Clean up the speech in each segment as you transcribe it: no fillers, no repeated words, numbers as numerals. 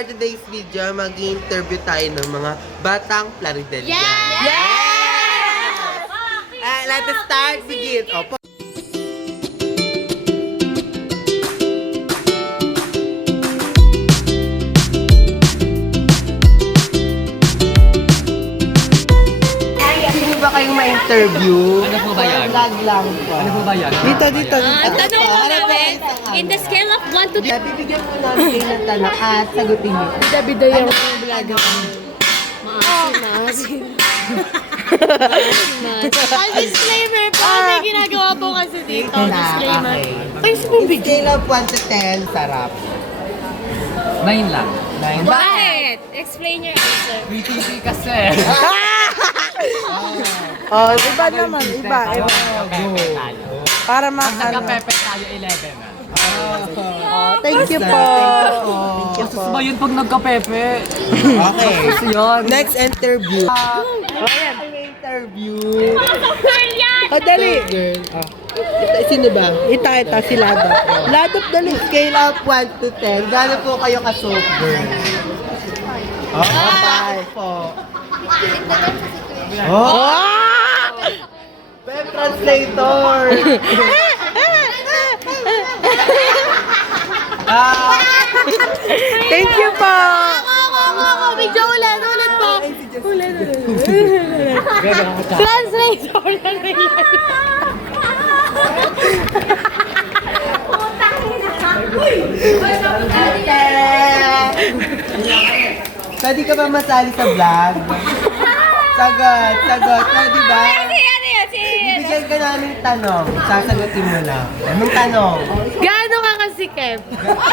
for today's video, mag-interview tayo ng mga batang Plaridel. Yes! Let us start. Begin. Opo. Sino ba kayong ma-interview? Ano po ba yan? Vlog lang po. Ano po ba yan? Dito. Ang tanong ko namin, in the scale of 1 to 10. Bibigyan po namin kayo ng tanong at sagutin niyo. Dabido yung Ano ang maasin. Ang disclaimer po, may ginagawa po kasi dito. Disclaimer. Okay. Scale of 1 to 10, sarap. 9 lang. 9. Bakit? Explain your answer. PTP kasi. Oh, iba naman, iba. Pepe tayo. Para Pag makano. nagka-pepe tayo, 11 na. Thank you po. Gusto ba yun pag nagka-pepe? Okay. Gusto yun. Next interview. O, dali. Girl. Sino ba? Ita, si Ladop. Ladop, dali. Scale of 1 to 10, gaano po kayo ka-sober? Five po. Web translator! Thank you po. Video ulit po. Translator na Pwede ka ba masali sa vlog? Sagot. Pwede ba? Bibigyan ka namin tanong. Sasagutin mo lang. Anong tanong? Gaano ka kasikip?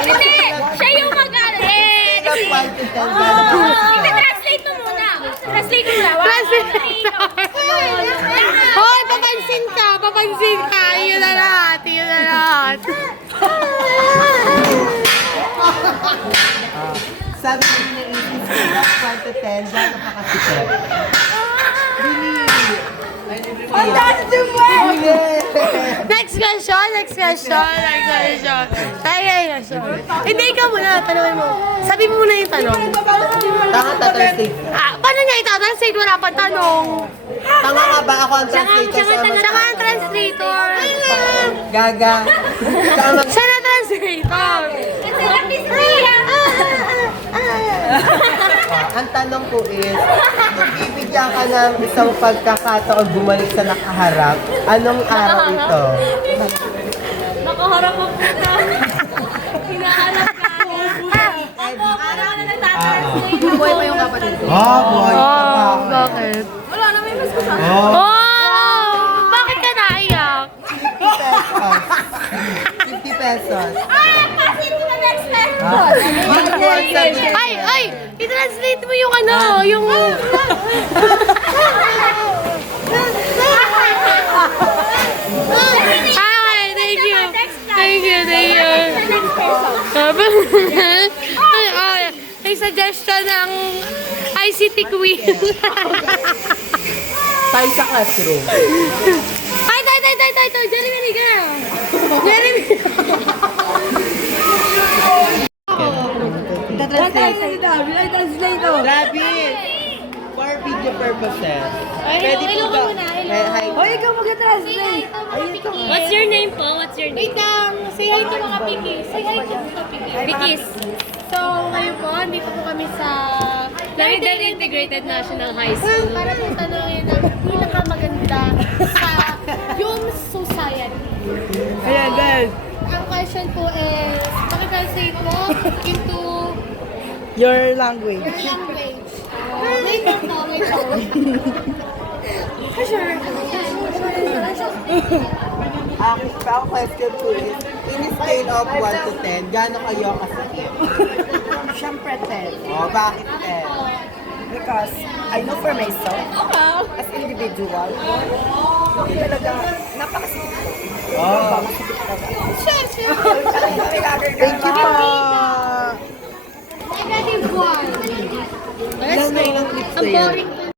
Hindi! Siya yung mag-alin! Scale of 1 to 10, gaano ka ka-sober? Translate mo muna! Translate! Hoy, papansin ka! Yun na lahat! Sabi ko din na scale of 1 to 10, gaano ka kasikip? Next question. Hindi, ikaw muna. Tanungin mo. Sabi mo muna yung tanong. Tanga ta-translate. Paano niya ita-translate? Wala pa tanong. Tanga nga ba ako ang translator? Siya nga ang translator. Gaga. Siya na translator. Ang tanong ko is, bibigyan ka ng isang pagkakataon bumalik sa nakaharap, anong araw ito? Nakaharap ako na. Hinahanap ka. Araw na nagtatranslate. Buhay pa yung kapatid ko. Boy. Bakit? Wala na, may mas kasama. Bakit ka naiyak? 50 pesos. Pasin mo na next time. Ay! I-translate mo yung yung... Hi, thank you. May suggestion ng ICT Queen. Tayo sa classroom. Ay, Jeremy girl. Jeremy. Rabbit! For video purposes. Pwede po ba? Hi. Ikaw mag-translate. What's your name po? Wait lang. Say hi to mga pikis. Say hi to mga pikis. So, ngayon po, dito po kami sa Plaridel Integrated National High School para po tanongin ang pinakamaganda sa yung society. Ayan, guys. Ang question po is, pakitranslate mo into Your language. language. Wait lang po, wait lang. Sure. Ang question ko is, in a scale of 1 to 10, gaano kayo kasakit? Siyempre, 10. Bakit 10? Because I know for myself, as individual, hindi talaga, napakasikip ko. Napakasikip talaga. Thank you po. Negative 1. Ilan na ilang clips Ang sa'yo? boring